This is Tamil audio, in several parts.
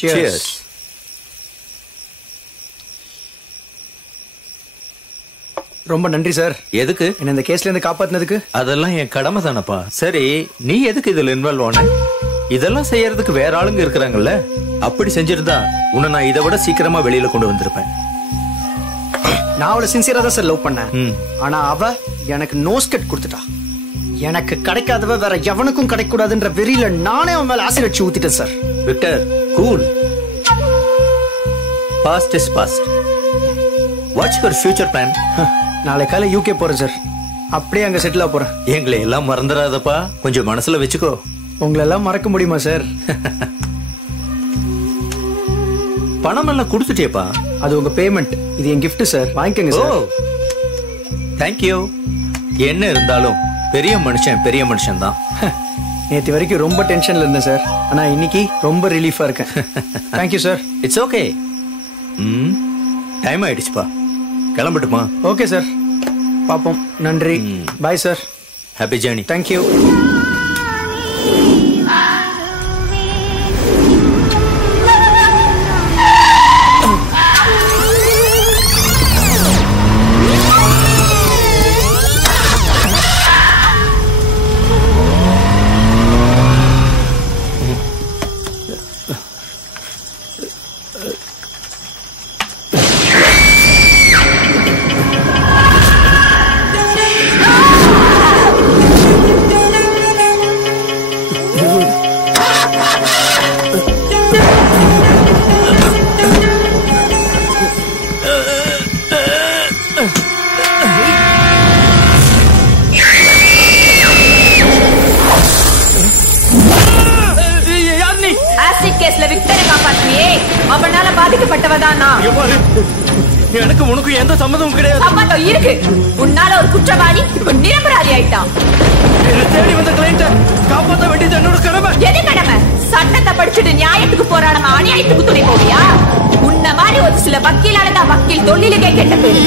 Cheers. ரொம்ப நன்றி சார். எதுக்கு? என்ன இந்த கேஸ்ல இருந்து காப்பாத்தினதுக்கு? அதெல்லாம் என் கடமை தானப்பா. சரி, நீ எதுக்கு இதுல இன்வால்வ் ஆன? இதெல்லாம் செய்யறதுக்கு வேற ஆளுங்க இருக்கிறாங்கல்ல. அப்படி செஞ்சிருந்தா உன்னை நான் இதை விட சீக்கிரமா வெளியில கொண்டு வந்திருப்பேன். நான் அவளை சின்சியரா தான் சார் லவ் பண்ணேன். ஆனா அவ எனக்கு நோஸ்கட் கொடுத்துட்டா. எனக்கு கிடைக்காதவ வேற எவனுக்கும் கிடைக்கூடாதுன்ற வெறியில நானே அவன் மேல ஆசிட் வச்சு ஊத்திட்டேன் sir. Victor, cool. Past is past. Watch your future plan. நாளை காலை யூகே போறேன் சார். அப்படியே அங்க செட்டில் ஆக போறேன். எங்களை எல்லாம் மறந்துடாதப்பா, கொஞ்சம் மனசுல வச்சுக்கோ. உங்களை எல்லாம் மறக்க முடியுமா சார்? பணம் எல்லாம் கொடுத்துட்டேப்பா. அது உங்க பேமெண்ட். இது என் கிஃப்ட் சார், வாங்கிக்கங்க சார். தேங்க்யூ. என்ன இருந்தாலும் பெரிய மனுஷன் தான். நேற்று வரைக்கும் ரொம்ப டென்ஷன்ல இருந்தேன் சார். ஆனா இன்னைக்கு ரொம்ப ரிலீஃபா இருக்கேன். Thank you sir. It's okay. Time ஆயிடுச்சுப்பா, கிளம்பட்டுமா? ஓகே சார், பாப்போம். நன்றி. Bye sir. Happy journey. Thank you. எனக்கு உனக்கு எந்த சம்மதமும் கிடையாது. சம்மதம் இருக்கு. உன்னால ஒரு குற்றவாளி இப்ப நிரபராதி ஆயிட்டான். தேடி வந்த கிளையண்ட காப்பாற்ற வேண்டியது என்னோட கடமை. எது கடமை? சட்டத்தை படிச்சுட்டு நியாயத்துக்கு போராடாம அநியாயத்துக்கு துணை போவியா? உன்ன மாதிரி ஒரு சில வக்கீலால தான் வக்கீல் தொழிலுக்கே கெட்ட பேரு.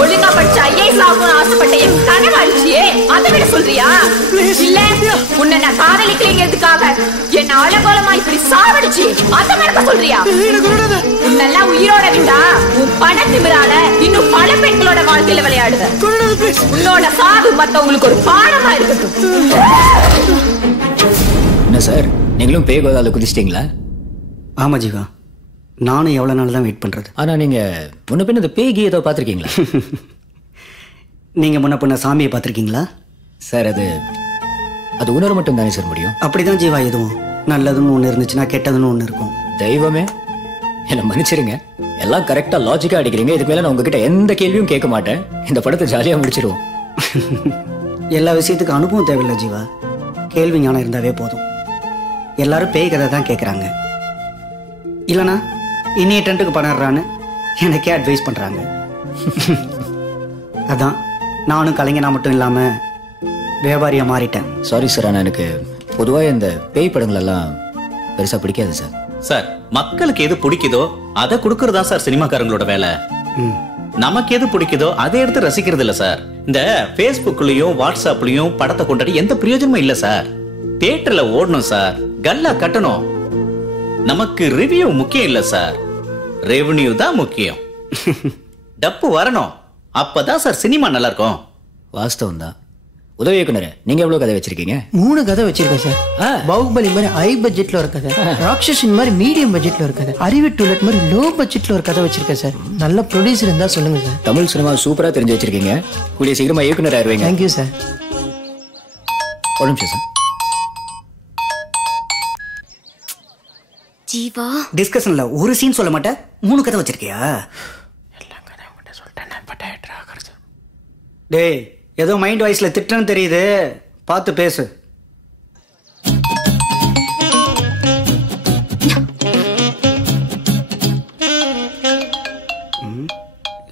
ஒழுங்கா படிச்ச ஐஏஎஸ் ஆகணும்னு ஆசைப்பட்ட என் கனவாளிச்சியே, அதை விட சொல்றியா? இல்ல உன்னை நான் காதலிக்கலைங்கிறதுக்காக என்ன அலங்கோலமா இப்படி சாவடிச்சு அதை நடக்க சொல்றியா? உன்னெல்லாம் உயிரோட விட்டா உன் பண திமிரால இன்னும் பல பெண்களோட வாழ்க்கையில விளையாடுத. உன்னோட சாவு மத்தவங்களுக்கு ஒரு பாடமா இருக்கட்டும். என்ன சார், நீங்களும் பேய் கோதால குதிச்சிட்டீங்களா? ஆமா ஜீவா, நானும் எவ்வளவு நாள் தான் வெயிட் பண்றது. ஆனா நீங்க முன்ன பின்ன இந்த பேய் கீதோ பாத்திருக்கீங்களா? நீங்க முன்ன பின்ன சாமியை பாத்திருக்கீங்களா? சார் அது உணர மட்டும் தானே சார் முடியும். அப்படிதான் ஜீவா, எதுவும் நல்லதுன்னு ஒண்ணு இருந்துச்சுன்னா கெட்டதுன்னு ஒண்ணு இருக்கும். தெய்வமே என்ன மன்னிச்சிருங்க, எல்லாம் கரெக்டா லாஜிக்கா அடிக்கிறீங்க. இதுக்கு மேல நான் உங்ககிட்ட எந்த கேள்வியும் கேட்க மாட்டேன். இந்த படத்தை ஜாலியா முடிச்சிருவோம். எல்லா விஷயத்துக்கும் அனுபவம் தேவையில்லை ஜீவா, கேள்வி ஞானம் இருந்தாவே போதும். எல்லாரும் பேய் கதை தான் கேட்கறாங்க. இல்லனா இன்னைய டென்ட்டுக்கு பணறான்னு எனக்கே அட்வைஸ் பண்றாங்க. அதான் நானும் கலைஞனா மட்டும் இல்லாம வியாபாரியா மாறிட்டேன். சாரி சார், ஆனா எனக்கு பொதுவா இந்த பேய் படங்கள் எல்லாம் பெருசா பிடிக்காது சார். சார், மக்களுக்கு எது பிடிக்குதோ அதை கொடுக்கறதா சார் சினிமாக்காரங்களோட வேலை. நமக்கு எது பிடிக்குதோ அதை எடுத்து ரசிக்கிறது இல்ல சார். இந்த பேஸ்புக்லயும் வாட்ஸ்அப்லயும் படத்தை கொண்டாடி எந்த பிரயோஜனமும் இல்ல சார். தியேட்டர்ல ஓடணும் சார், கல்லா கட்டணும். நமக்கு ரிவ்யூ முக்கியம் இல்ல சார், ரெவென்யூ தான் முக்கியம். டப்பு வரணும், அப்பதான் சார் சினிமா நல்லா இருக்கும். வாஸ்தவம் தான். உதவி இயக்குனர், நீங்க எவ்வளவு கதை வச்சிருக்கீங்க? 3 கதை வச்சிருக்கேன் சார். பாகுபலி மாதிரி ஹை பட்ஜெட்ல ஒரு கதை, ராட்சசன் மாதிரி மீடியம் பட்ஜெட்ல ஒரு கதை, அறிவு டூலெட் மாதிரி லோ பட்ஜெட்ல ஒரு கதை வச்சிருக்கேன் சார். நல்ல ப்ரொடியூசர் இருந்தா சொல்லுங்க சார். தமிழ் சினிமா சூப்பரா தெரிஞ்சு வச்சிருக்கீங்க. கூடிய சீக்கிரமா இயக்குனர் ஆயிருவீங்க. Thank you sir. ஒரு நிமிஷம் சார். ஜீவா டிஸ்கஷன்ல ஒரு சீன் சொல்ல மாட்டேன், 3 கதை வச்சிருக்கியா? டேய், ஏதோ மைண்ட் வாய்ஸ்ல திட்டுன்னு தெரியுது, பார்த்து பேசு.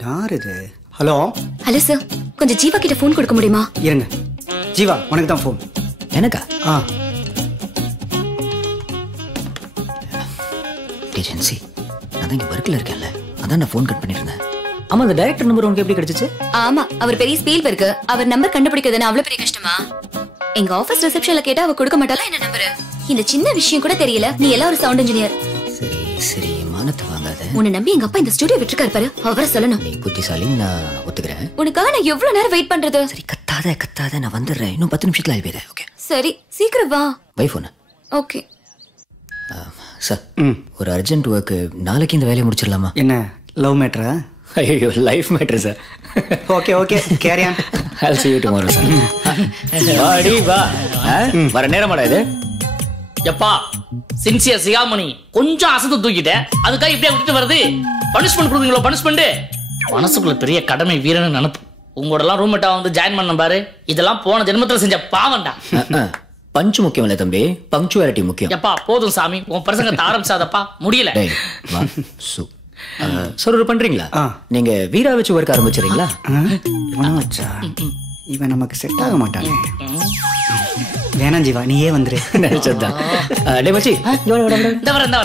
யார் இது? ஹலோ ஹலோ சார், கொஞ்சம் ஜீவா கிட்ட ஃபோன் கொடுக்க முடியுமா? இருங்க. ஜீவா, உனக்கு தான் ஃபோன். எனக்கா? ஆ. ஏஜென்சி, நான் தான் இங்க ஒர்க்ல இருக்கேன்ல, அதான் நான் ஃபோன் கட் பண்ணிருந்தேன். ஆமா, அந்த டைரக்டர் நம்பர் உனக்கு எப்படி கிடைச்சிச்சு? ஆமா, அவர் பெரிய ஸ்பீல்பர்க். அவர் நம்பர் கண்டுபிடிக்கிறதுனா அவ்வளவு பெரிய கஷ்டமா? எங்க ஆபீஸ் ரிசப்ஷன்ல கேட்டா அவ கொடுக்க மாட்டாளா என்ன நம்பர்? இந்த சின்ன விஷயம் கூட தெரியல, நீ எல்லாம் ஒரு சவுண்ட் இன்ஜினியர். சரி சரி, மானத்தை வாங்காத. உன்னை நம்பி எங்க அப்பா இந்த ஸ்டுடியோ விட்டுருக்காரு பாரு, அவரை சொல்லணும். நீ புத்திசாலி, நான் ஒத்துக்கிறேன். உனக்காக நான் எவ்வளவு நேரம் வெயிட் பண்றது? சரி, கத்தாத, நான் வந்துடுறேன். இன்னும் 10 நிமிஷத்துல ஆயிடுவேன். ஓகே சரி, சீக்கிரம் வா. வை ஃபோன். ஓகே சார், ஒரு அர்ஜென்ட் ஒர்க், நாளைக்கு இந்த வேலையை முடிச்சிடலாமா? என்ன லவ் மேட்டரா? ஐயோ, life matter sir. Okay okay, carry on. I'll see you tomorrow sir. வாடி வா. வர நேரமாடா இது? எப்பா சின்சியர் சிகாமணி கொஞ்சம் அசத்து தூக்கிட்டேன், அதுக்காக இப்படியே விட்டுட்டு வருது? பனிஷ்மெண்ட் கொடுக்குறீங்களோ? பனிஷ்மெண்ட் மனசுக்குள்ள பெரிய கடமை வீரன்னு நினைப்பு. உங்களோட எல்லாம் ரூம்மேட்டா வந்து ஜாயின் பண்ண பாரு, இதெல்லாம் போன ஜென்மத்துல செஞ்ச பாவண்டா. பஞ்ச் முக்கியம் இல்ல தம்பி, பங்க்சுவாலிட்டி முக்கியம். எப்பா போதும் சாமி, உன் பிரசங்கத்தை ஆரம்பிச்சாதப்பா, முடியல. சார், ஒரு பண்றீங்களா? நீங்க வீரா வச்சு ஒர்க் ஆரம்பிச்சிரீங்களா? இவனும் வச்சா இவன் நமக்கு செட் ஆக மாட்டானே. வேணாம் ஜீவா, நீயே வந்துரு. நினைச்சதுதான். டேய் மச்சி, இந்த வரேன்.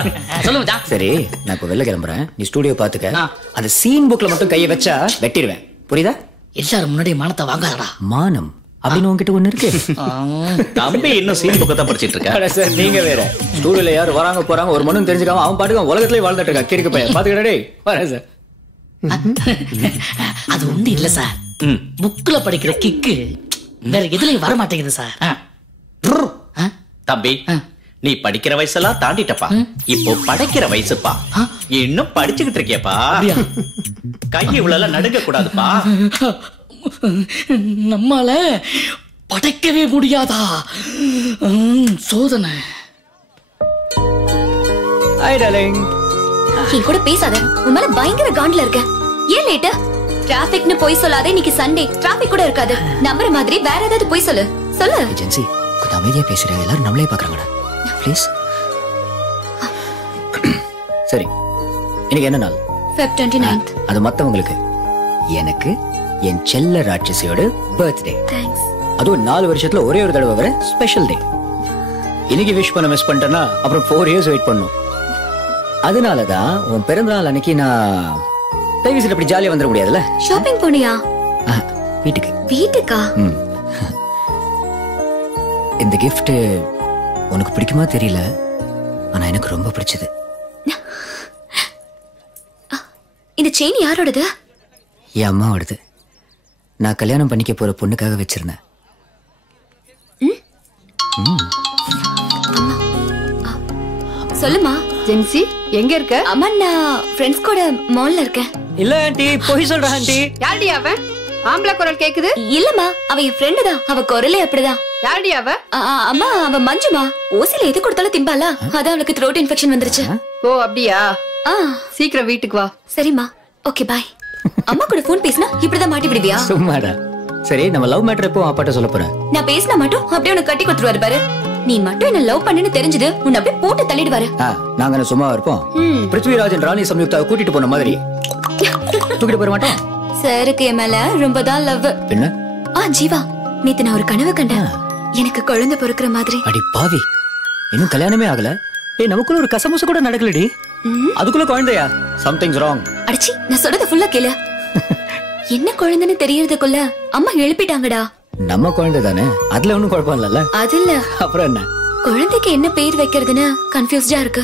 சொல்லுங்க. சரி, நான் இப்ப வெளில கிளம்புறேன், நீ ஸ்டுடியோ பாத்துக்க. அந்த சீன் புக்ல மட்டும் கையை வச்சா வெட்டிடுவேன், புரியுதா? எல்லாரும் முன்னாடி மானத்தை வாங்காதடா. மானம் அப்படின்னு உங்ககிட்ட ஒண்ணு இருக்கு. தம்பி இன்னும் சீன் புக்கை தான் படிச்சிட்டு இருக்கேன். சார், நீங்க வேற. ஸ்டூடியோல யாரு வராங்க போறாங்க ஒரு மண்ணும் தெரிஞ்சுக்காம அவன் பாட்டுக்கு உலகத்திலேயே வாழ்ந்துட்டு இருக்கா. கிறுக்கு பையன் பாத்துக்கிட்டே வரேன் சார். அது ஒண்ணு இல்ல சார், புக்ல படிக்கிற கிக்கு வேற எதுலயும் வர மாட்டேங்குது சார். தம்பி, நீ படிக்கிற வயசெல்லாம் தாண்டிட்டப்பா, இப்போ படைக்கிற வயசுப்பா. இன்னும் படிச்சுக்கிட்டு இருக்கியப்பா, கை இவ்வளவு நடுங்க கூடாதுப்பா. நம்மால படைக்கவே முடியாதா? சோதனை. Hi darling. என் கூட பேசாத, உன் மேல பயங்கர காண்ட்ல இருக்க. ஏன் லேட்? டிராபிக்னு போய் சொல்லாதே, இன்னைக்கு சண்டே, டிராபிக் கூட இருக்காது. நம்புற மாதிரி வேற ஏதாவது போய் சொல்லு. ஏஜென்சி, கொஞ்சம் அமைதியா பேசுறேன், எல்லாரும் நம்மளே பாக்குறாங்கடா, ப்ளீஸ். சரி, இன்னைக்கு என்ன நாள்? Feb 29th. அது மத்தவங்களுக்கு, எனக்கு என் செல்ல ராட்சசியோட பர்த்டே. Thanks. அதுவும் 4 வருஷத்துல ஒரே ஒரு தடவை வர ஸ்பெஷல் டே. இன்னைக்கு விஷ் பண்ண மிஸ் பண்ணிட்டேன்னா அப்புறம் 4 years வெயிட் பண்ணும். அதனாலதான் உன் பிறந்த நாள் அன்னைக்கு நான் தயவுசெய்து அப்படி ஜாலியா வந்துட முடியாதுல்ல. ஷாப்பிங் போனியா? வீட்டுக்கு. வீட்டுக்கா? இந்த கிஃப்ட் உனக்கு பிடிக்குமா தெரியல, ஆனா எனக்கு ரொம்ப பிடிச்சது. இந்த செயின் யாரோடது? என் அம்மாவோடது. நான் கல்யாணம் பண்ணிக்க போற பொண்ணுக்காக வச்சிருந்தேன். சொல்லுமா. ஜென்சி, எங்க இருக்க? அம்மா, நான் ஃப்ரெண்ட்ஸ் கூட மால்ல இருக்கேன். இல்ல ஆண்டி, போய் சொல்ற ஆண்டி. யாரடி அவ? ஆம்பளை குரல் கேக்குது. இல்லம்மா, அவ என் ஃப்ரெண்டு தான். அவ குரலே அப்படிதான். யாரடி அவ? அம்மா, அவ மஞ்சுமா. ஓசில எது கொடுத்தாலும் திம்பாலா, அதான் அவளுக்கு த்ரோட் இன்ஃபெக்ஷன் வந்துருச்சு. ஓ அப்படியா? சீக்கிரம் வீட்டுக்கு வா. சரிம்மா, ஓகே பாய். அம்மா கூட போன் பேசினா இப்படிதான் மாட்டி விடுவியா? சும்மாடா. சரி, நம்ம லவ் மேட்டர் எப்போ அப்பாட்ட சொல்ல போறேன். நான் பேசினா மட்டும் அப்படியே உனக்கு கட்டி கொடுத்துருவாரு பாரு. நீ மட்டும் என்ன லவ் பண்ணுன்னு தெரிஞ்சது உன்னை அப்படியே போட்டு தள்ளிடுவாரு. நாங்க சும்மா இருப்போம். பிருத்விராஜன் ராணி சம்யுக்தா கூட்டிட்டு போன மாதிரி தூக்கிட்டு போற மாட்டோம். சருக்கு என் மேல ரொம்ப தான் லவ். என்ன? ஜீவா, நேத்து நான் ஒரு கனவு கண்டேன். எனக்கு குழந்தை பிறக்கிற மாதிரி. அடி பாவி, இன்னும் கல்யாணமே ஆகல. நமக்குள்ள ஒரு கசமுசு கூட நடக்கலடி, அதுக்குள்ள குழந்தையா? Somethings wrong. அடிச்சி, நான் சொல்றத ஃபுல்லா கேளு. என்ன குழந்தைன்னு தெரியறதுக்குள்ள அம்மா எழுப்பிட்டாங்கடா. நம்ம குழந்தை தானே, அதுல ஒண்ணும் குழப்பம் இல்லல்ல. அது இல்ல, அப்புறம் என்ன? குழந்தைக்கு என்ன பேர் வைக்கிறதுன்னு கன்ஃபியூஸ்டா இருக்கு.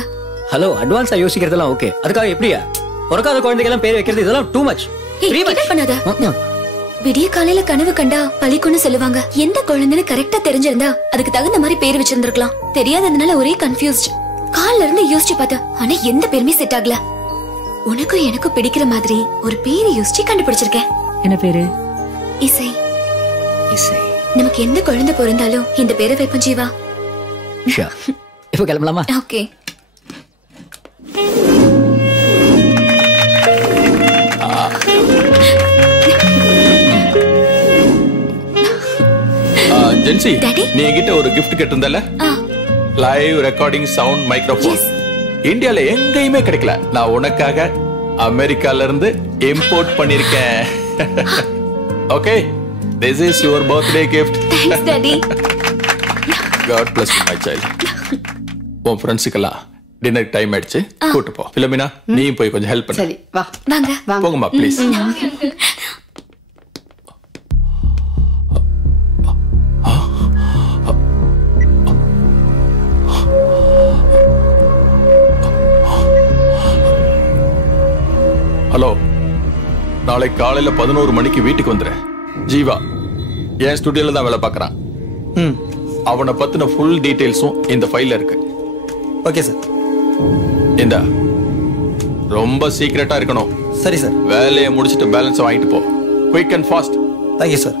ஹலோ, அட்வான்ஸா யோசிக்கிறதெல்லாம் ஓகே, அதுக்காக எப்படியா பிறக்காத குழந்தைக்கு எல்லாம் பேர் வைக்கிறது இதெல்லாம் டூ மச். பண்ணாத. விடிய காலையில கனவு கண்டா பழிக்குன்னு சொல்லுவாங்க. எந்த குழந்தைன்னு கரெக்டா தெரிஞ்சிருந்தா அதுக்கு தகுந்த மாதிரி பேர் வச்சிருந்திருக்கலாம். தெரியாததுனால ஒரே கன்ஃபியூஸ்ட். கால்ல இருந்து யோசிச்சு பார்த்தேன், ஆனா எந்த பேருமே செட் ஆகல. உனக்கும் எனக்கும் பிடிக்கிற மாதிரி ஒரு பேரை யோசிச்சு கண்டுபிடிச்சிருக்கேன். என்ன பேரு? இசை. இசை. நமக்கு எந்த குழந்தை பிறந்தாலும் இந்த பேரை வைப்போம் ஜீவா. இப்ப கிளம்பலாமா? ஓகே. ஜென்சி நீ என்கிட்ட ஒரு கிஃப்ட் கேட்டிருந்தல லைவ் ரெக்கார்டிங் சவுண்ட் மைக்ரோஃபோன் இந்தியால எங்கேயுமே கிடைக்கல நான் உனக்காக அமெரிக்கால இருந்து இம்போர்ட் பண்ணிருக்கேன் okay this is your birthday gift Thanks, Daddy. God bless you, my child. உன் ஃப்ரெண்ட்ஸுக்கெல்லாம் டின்னர் டைம் ஆயிடுச்சு கூட்டு போ பிலோமினா நீயும் போய் கொஞ்சம் ஹெல்ப் பண்ணு சரி வா வாங்க போங்கம்மா ப்ளீஸ் ஹலோ நாளை காலையில 11 மணிக்கு வீட்டுக்கு வந்துறேன் ஜீவா என் ஸ்டுடியோல தான் வேலை பார்க்கறான் அவனை பத்தின ஃபுல் டீடைல்ஸும் இந்த ஃபைல்ல இருக்கு ஓகே சார் இந்த ரொம்ப சீக்கிரட்டா இருக்கணும் சரி சார் வேலையை முடிச்சிட்டு பேலன்ஸ் வாங்கிட்டு போ quick and fast thank you sir